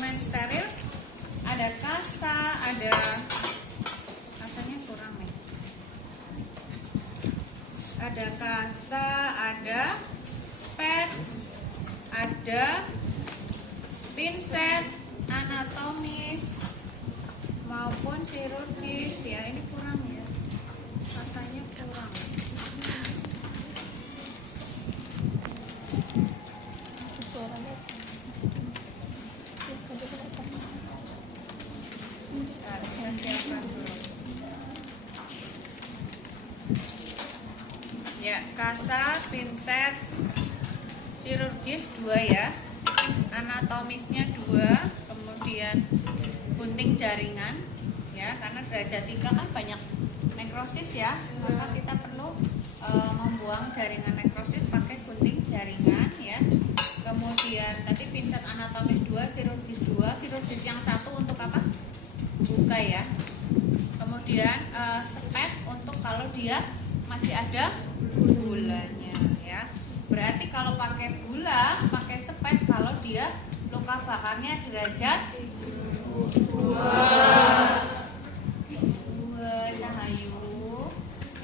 permen steril, ada kasa, ada kasanya kurang nih. Ada kasa, ada spet, ada pinset anatomis maupun chirurgis ya. Ini kurang ya, kasanya kurang. Ya, kasa, pinset, chirurgis 2 ya, anatomisnya 2, kemudian gunting jaringan ya, karena derajat 3 kan banyak nekrosis ya, maka kita perlu membuang jaringan nekrosis pakai gunting jaringan ya. Kemudian tadi pinset anatomis 2, chirurgis yang 1 untuk apa? Buka ya. Kemudian spet untuk kalau dia masih ada bulanya ya. Berarti kalau pakai bula, pakai spet kalau dia luka bakarnya derajat 2. Cahayu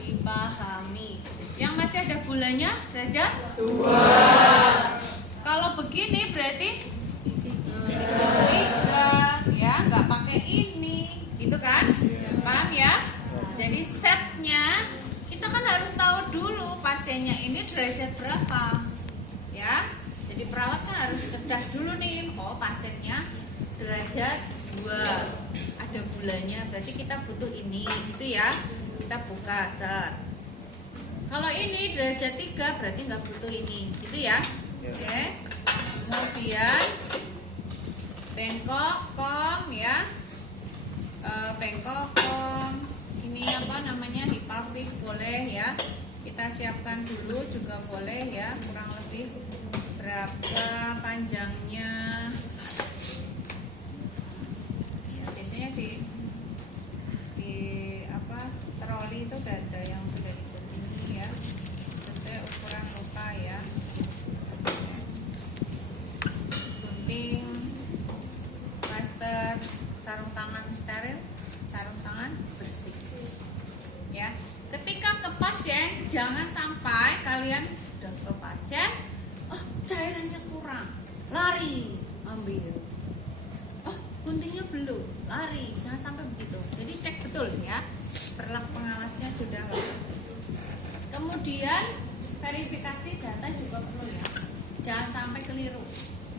dipahami. Yang masih ada bulanya derajat 2. Kalau begini berarti 3 ya, nggak pakai ini, gitu kan? Paham ya? Jadi setnya kita kan harus tahu dulu pasiennya ini derajat berapa ya. Jadi perawat kan harus cerdas dulu nih. Oh, pasiennya derajat 2, ada bulanya, berarti kita butuh ini gitu ya. Kita buka set. Kalau ini derajat 3 berarti nggak butuh ini gitu ya. Oke. Kemudian bengkok kom ya. Bengkok kom. Ini apa namanya, hipafik boleh ya, kita siapkan dulu juga boleh ya, kurang lebih berapa panjangnya ya, biasanya di apa troli itu ada yang sudah disediakan ya, sesuai ukuran luka ya. Gunting, plaster, sarung tangan steril, sarung tangan bersih ya. Ketika ke pasien jangan sampai kalian udah ke pasien, oh cairannya kurang, lari ambil, oh guntingnya belum, lari, jangan sampai begitu. Jadi cek betul ya, perlak pengalasnya sudah lengkap. Kemudian verifikasi data juga perlu ya, jangan sampai keliru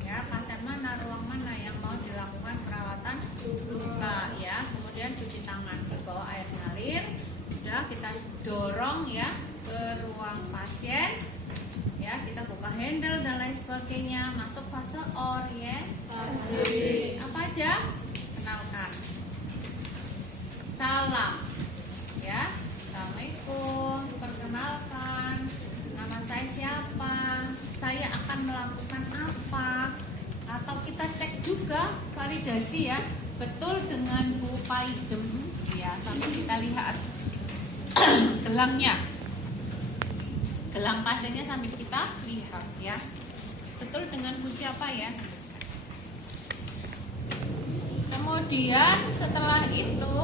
ya, pasien mana, ruang mana yang mau dilakukan perawatan luka ya. Kemudian cuci tangan, dibawa air mengalir, sudah kita dorong ya ke ruang pasien ya, kita buka handle dan lain sebagainya, masuk fase orientasi. Apa aja? Kenalkan, salam ya, assalamualaikum, perkenalkan, nama saya siapa, saya akan melakukan apa, atau kita cek juga validasi ya, betul dengan Bu Paijem ya, sampai kita lihat gelangnya, gelang pasiennya sambil kita lihat ya, betul dengan Bu siapa ya. Kemudian setelah itu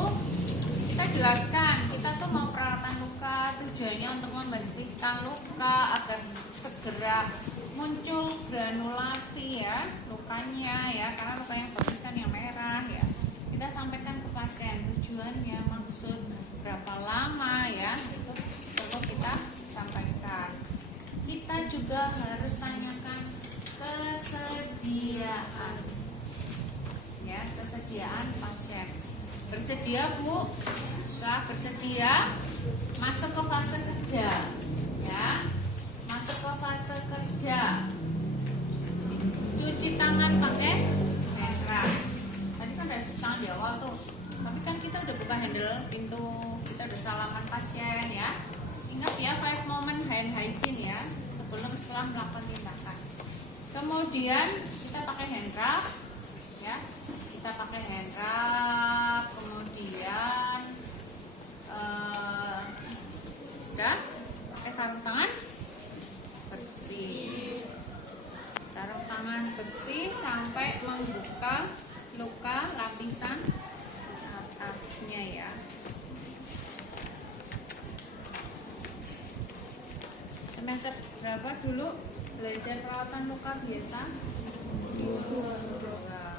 kita jelaskan, kita tuh mau perawatan luka, tujuannya untuk membersihkan luka agar segera muncul granulasi ya lukanya ya, karena luka yang bagus kan yang merah ya. Kita sampaikan ke pasien tujuannya, maksud berapa lama ya, itu perlu kita sampaikan. Kita juga harus tanyakan kesediaan ya, kesediaan pasien. Bersedia Bu? Sudah bersedia? Masuk ke fase kerja ya, masuk ke fase kerja. Cuci tangan pakai netral. Tadi kan ada cuci tangan di awal tuh, tapi kan kita udah buka handle pintu, kita udah salaman pasien ya. Ingat ya 5 moment hand hygiene ya, sebelum setelah melakukan tindakan. Kemudian kita pakai hand rub ya, kita pakai hand rub, kemudian udah pakai sarung tangan bersih, sarung tangan bersih sampai membuka dulu belajar perawatan luka biasa? Nah.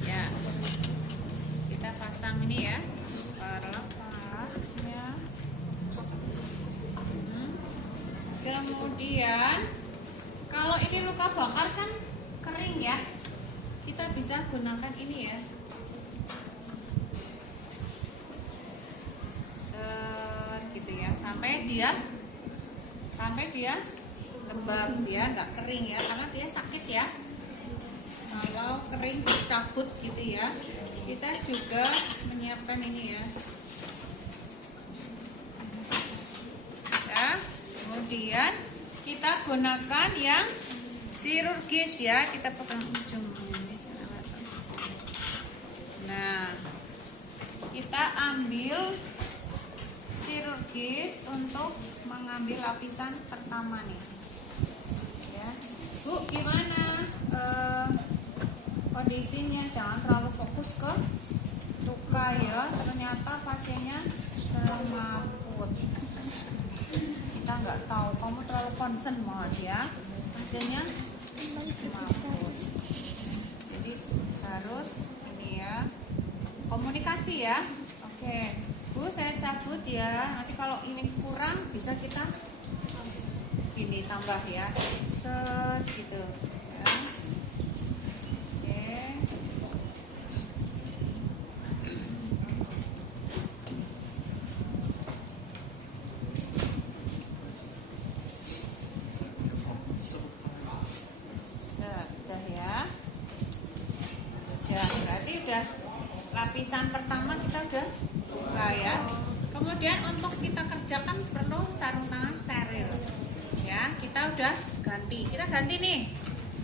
Ya, kita pasang ini ya, perlapasnya. Kemudian, kalau ini luka bakar kan kering ya, kita bisa gunakan ini ya. Gitu ya, sampai dia lembab ya, nggak kering ya, karena dia sakit ya. Kalau kering dicabut gitu ya, kita juga menyiapkan ini ya. Ya, kemudian kita gunakan yang chirurgis ya, kita pegang ujung ini. Nah, kita ambil chirurgis untuk mengambil lapisan pertama nih. Ya, Bu, gimana kondisinya? Jangan terlalu fokus ke luka ya. Ternyata pasiennya semaput. Kita nggak tahu, kamu terlalu concern banget ya. Pasiennya semaput. Jadi harus ini ya, komunikasi ya. Oke, Bu, saya cabut ya. Nanti kalau ini kurang bisa kita ini tambah ya. Set gitu ya. Oke. Set, udah ya. Udah, berarti udah lapisan pertama kita udah buka ya. Kemudian untuk kita kerjakan perlu sarung tangan steril ya. Kita udah ganti, kita ganti nih.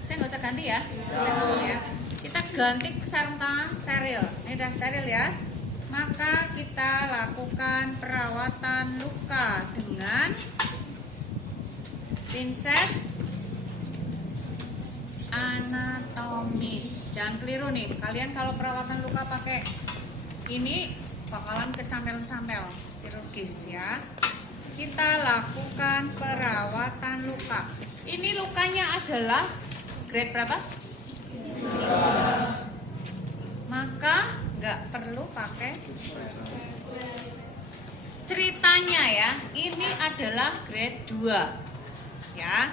Saya nggak usah ganti ya, saya ngomong ya. Kita ganti sarung tangan steril. Ini udah steril ya. Maka kita lakukan perawatan luka dengan pinset anatomis. Jangan keliru nih, kalian kalau perawatan luka pakai ini bakalan kecamel-camel, chirurgis ya. Kita lakukan perawatan luka. Ini lukanya adalah grade berapa? 3. Maka nggak perlu pakai. Ceritanya ya, ini adalah grade 2 ya.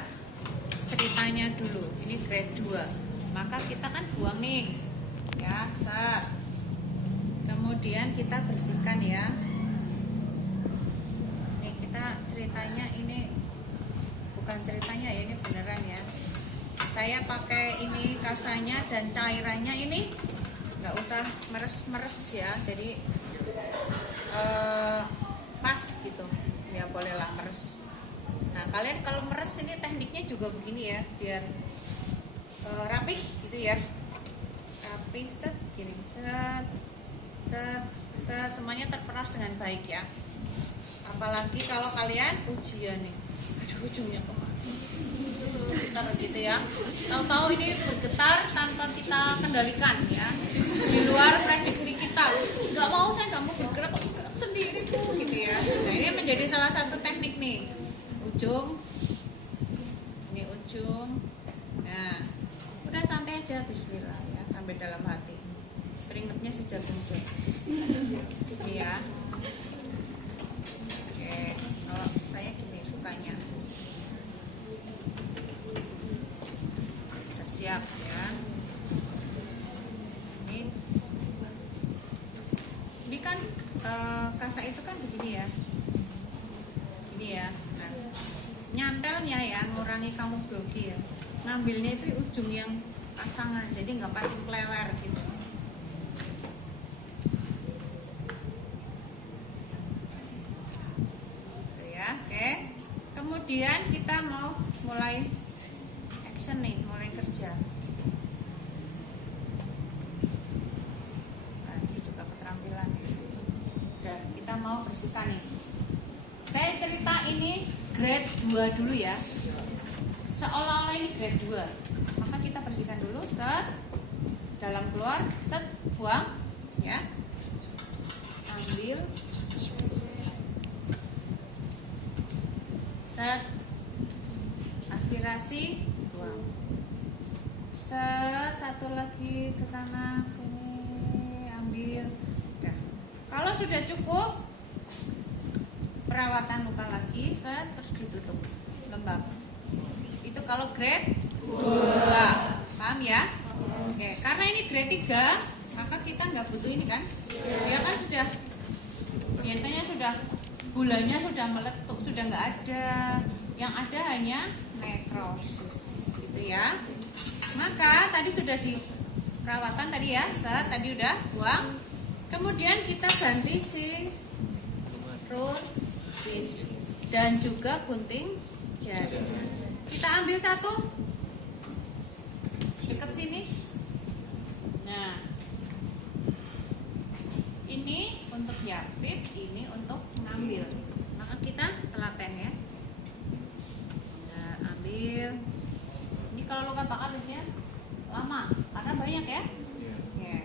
Ceritanya dulu, ini grade 2. Maka kita kan buang nih ya, set. Kemudian kita bersihkan ya. Nih kita ceritanya ini bukan ceritanya ya, ini beneran ya. Saya pakai ini kasanya dan cairannya ini nggak usah meres-meres ya. Jadi pas gitu ya, bolehlah meres. Nah, kalian kalau meres ini tekniknya juga begini ya, biar rapih gitu ya. Rapih, set, gini, set, set, set, semuanya terperas dengan baik ya. Apalagi kalau kalian ujian nih, aduh ujungnya kemana? Getar gitu ya. Tahu-tahu ini bergetar tanpa kita kendalikan ya. Di luar prediksi kita. Nggak mau, saya nggak mau bergerak sendiri tuh gitu ya. Nah, ini menjadi salah satu teknik nih. Ujung, ini ujung. Nah, udah santai aja, bismillah ya, sampai dalam hati. Keringetnya sejagung-jagung. Ini ya. Oke, kalau saya gini sukanya. Udah siap ya. Ini kan kasa itu kan begini ya. Ini ya. Nah, nyantelnya ya, ngurangi kamu grogi ya. Ngambilnya itu ujung yang pasangan, jadi nggak pakai klewer gitu. Ya, oke. Kemudian kita mau mulai action nih, mulai kerja. Nah, ini juga keterampilan nih. Udah, kita mau bersihkan nih. Saya cerita ini grade 2 dulu ya. Seolah-olah ini grade 2. Maka kita bersihkan dulu, set. dalam keluar, set, buang, ya. Ambil, set, aspirasi, buang. Set, satu lagi ke sana, sini, ambil. Udah. Kalau sudah cukup, perawatan luka lagi, set, terus ditutup, lembab. Itu kalau grade 2, paham ya? Oke, karena ini grade 3, maka kita nggak butuh ini kan? Dia kan sudah, biasanya sudah bulannya sudah meletup, sudah nggak ada. Yang ada hanya nekrosis, gitu ya. Maka tadi sudah di perawatan tadi ya, set, tadi udah buang. Kemudian kita ganti si rotis dan juga gunting jari. Kita ambil satu dekat sini. Nah, ini untuk jepit, ini untuk ngambil. Maka kita telaten ya. Nah, ambil. Ini kalau luka bakar biasanya lama karena banyak ya. Ya.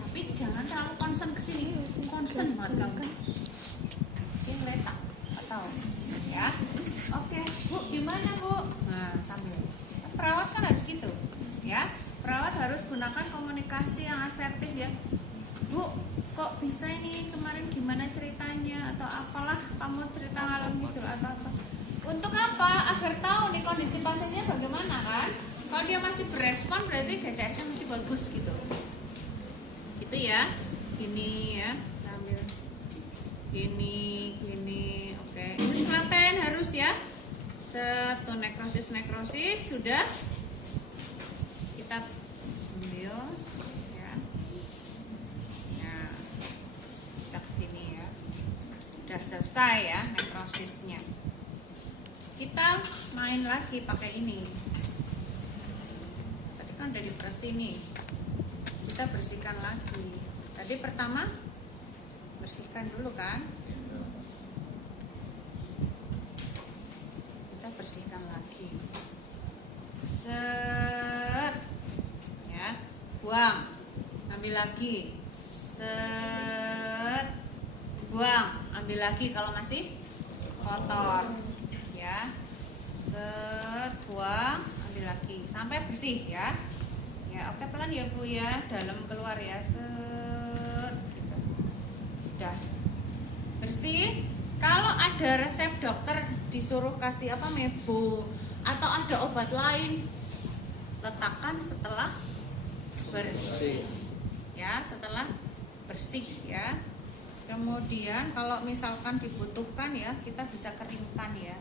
Tapi jangan terlalu concern ke sini. Concern banget kan. Mungkin letak atau ya. Oke, Bu, gimana, Bu? Nah, sambil. Perawat kan harus gitu. Ya. Perawat harus gunakan komunikasi yang asertif ya. Bu, kok bisa ini kemarin gimana ceritanya atau apalah kamu cerita ngalor gitu atau apa. Untuk apa? Agar tahu nih kondisi pasiennya bagaimana kan. Kalau dia masih berespon berarti GCS-nya masih bagus gitu. Gitu ya. Ini ya, sambil gini, oke. Ini telaten harus ya. Satu nekrosis sudah. Kita ambil ya. Nah, bisa ke sini ya. Sudah selesai ya nekrosisnya. Kita main lagi pakai ini. Tadi kan udah diperes ini. Kita bersihkan lagi. Tadi pertama bersihkan dulu kan. Kita bersihkan lagi. Set. Ya, buang. Ambil lagi. Set. Buang. Ambil lagi kalau masih kotor. Ya. Set, buang, ambil lagi sampai bersih ya. Ya, oke, pelan ya Bu ya, dalam keluar ya. Set, gitu. Udah bersih. Kalau ada resep dokter disuruh kasih apa mebo atau ada obat lain, letakkan setelah bersih. Ya, setelah bersih ya. Kemudian kalau misalkan dibutuhkan ya, kita bisa keringkan ya.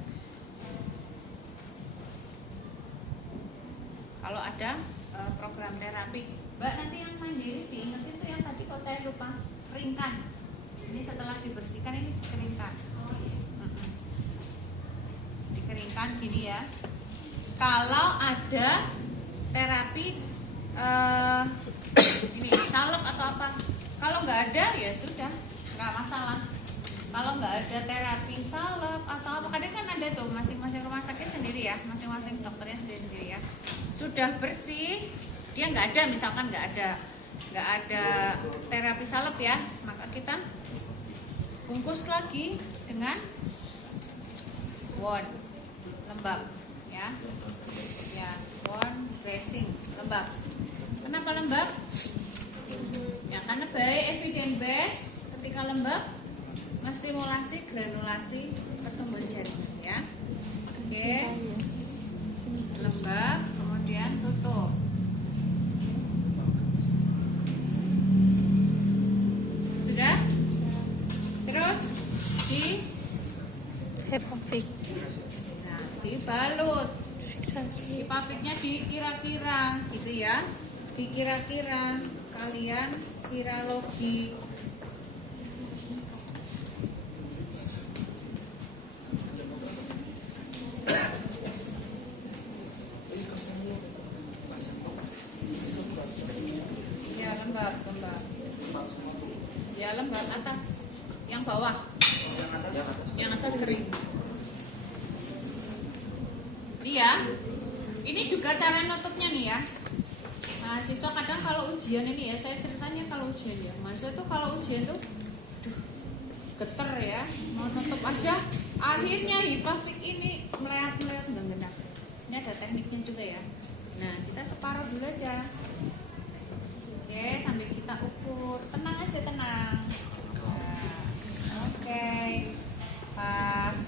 Kalau ada program terapi, Mbak nanti yang mandiri diingetin tuh yang tadi kok saya lupa keringkan. Ini setelah dibersihkan ini dikeringkan. Dikeringkan gini ya. Kalau ada terapi ini salep atau apa, kalau nggak ada ya sudah nggak masalah. Kalau nggak ada terapi salep atau apa, kadang kan ada tuh masing-masing rumah sakit sendiri ya, masing-masing dokternya sendiri ya. Sudah bersih, dia nggak ada, misalkan nggak ada terapi salep ya, maka kita bungkus lagi dengan wound lembab ya, wound dressing lembab. Kenapa lembab? Ya karena baik evidence base ketika lembab menstimulasi granulasi pertumbuhan jaring ya. Oke. Lembab, kemudian tutup. Sudah? Terus di Hepapik. nah, dibalut. Hipafiknya dikira-kira gitu ya. Dikira-kira, kalian kira logi. Ya lembab atas, yang bawah, yang atas kering. Iya, ini juga cara nutupnya nih ya. Mahasiswa kadang kalau ujian ini ya, saya ceritanya kalau ujian ya, mahasiswa tuh kalau ujian tuh duh, geter ya, mau nutup aja, akhirnya hipafik ini melihat-melihat enggak. Ini ada tekniknya juga ya. Nah, kita separuh dulu aja. Oke, sambil kita ukur, tenang aja, tenang. Nah, oke, pas,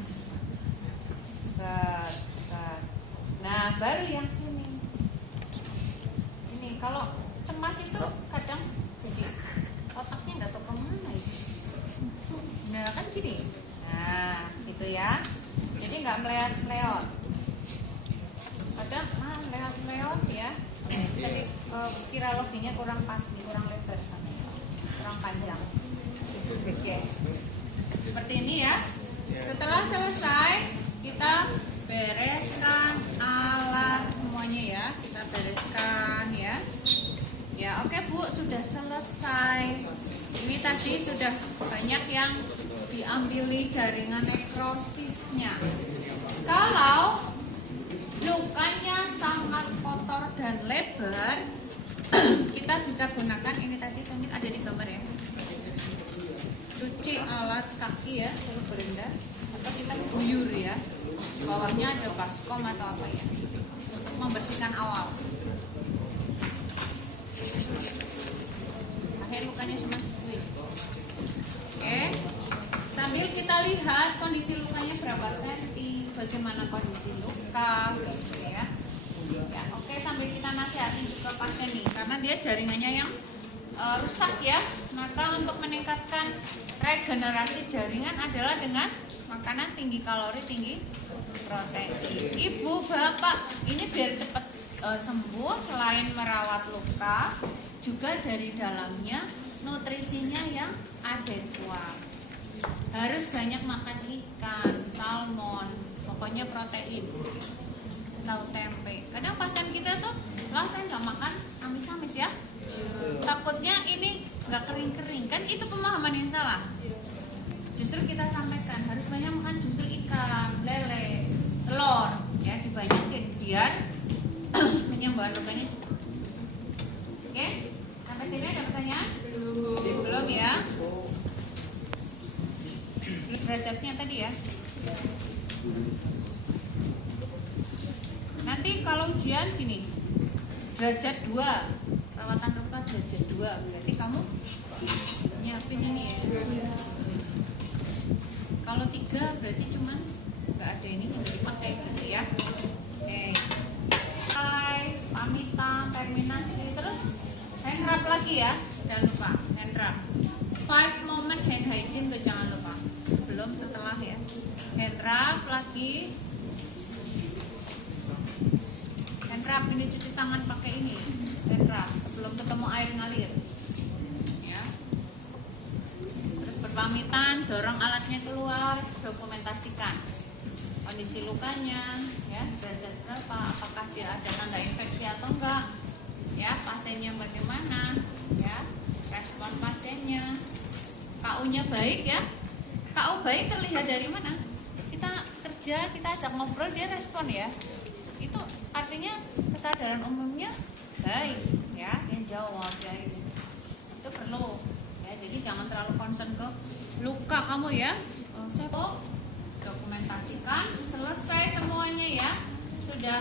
set. Nah, baru yang sini. Ini kalau cemas itu kadang jadi otaknya nggak tahu kemana ya. Nah, kan gini. Nah, gitu ya. Jadi nggak meleot-meleot. Kadang meleot-meleot ya. Jadi kira loginya kurang pas, kurang lebar sama, kurang panjang. Oke. Seperti ini ya. Setelah selesai, kita bereskan alat semuanya ya. Kita bereskan ya. Ya, oke Bu, sudah selesai. Ini tadi sudah banyak yang diambili jaringan nekrosisnya. Kalau lukanya sangat kotor dan lebar, kita bisa gunakan ini tadi teknik ada di gambar ya. Cuci alat kaki ya, suruh berendam, atau kita guyur ya. Bawahnya ada baskom atau apa ya, untuk membersihkan awal. Akhir lukanya cuma sedikit. Oke, sambil kita lihat kondisi lukanya berapa senti, bagaimana kondisi luka, gitu ya. Ya, oke, sambil kita nasihatin juga pasien nih, karena dia jaringannya yang rusak ya. Maka untuk meningkatkan regenerasi jaringan adalah dengan makanan tinggi kalori, tinggi protein. Ibu, bapak, ini biar cepat sembuh, selain merawat luka, juga dari dalamnya nutrisinya yang adekuat. Harus banyak makan ikan, salmon, pokoknya protein. Tahu tempe. Kadang pasien kita tuh, lah saya nggak makan amis-amis ya. Takutnya ini nggak kering-kering, kan itu pemahaman yang salah. Justru kita sampaikan harus banyak makan justru ikan, lele, telur, ya dibanyakin biar penyembuhan lukanya cepat. Oke, sampai sini ada pertanyaan? Belum ya? Ini derajatnya tadi ya. Nanti kalau ujian gini, derajat 2, perawatan luka derajat 2, berarti kamu nyiapin ini ya. Kalau 3 berarti cuman nggak ada ini yang dipakai gitu ya. Oke. Hai, pamitan, terminasi, terus hand rub lagi ya, jangan lupa hand rub. 5 moment hand hygiene tuh jangan lupa. Sebelum, setelah ya. Hand rub lagi. Hand rub ini cuci tangan pakai ini. Hand rub sebelum ketemu air ngalir. Ya. Terus berpamitan, dorong alatnya keluar, dokumentasikan kondisi lukanya, ya derajat berapa, apakah dia ada tanda infeksi atau enggak, ya pasiennya bagaimana, ya respon pasiennya, KU-nya baik ya. KU baik terlihat dari mana? Kita kerja, kita ajak ngobrol, dia respon ya. Itu artinya kesadaran umumnya baik, ya, yang jawab ya itu perlu, ya. Jadi jangan terlalu concern ke luka kamu ya. Saya dokumentasikan selesai semuanya ya, sudah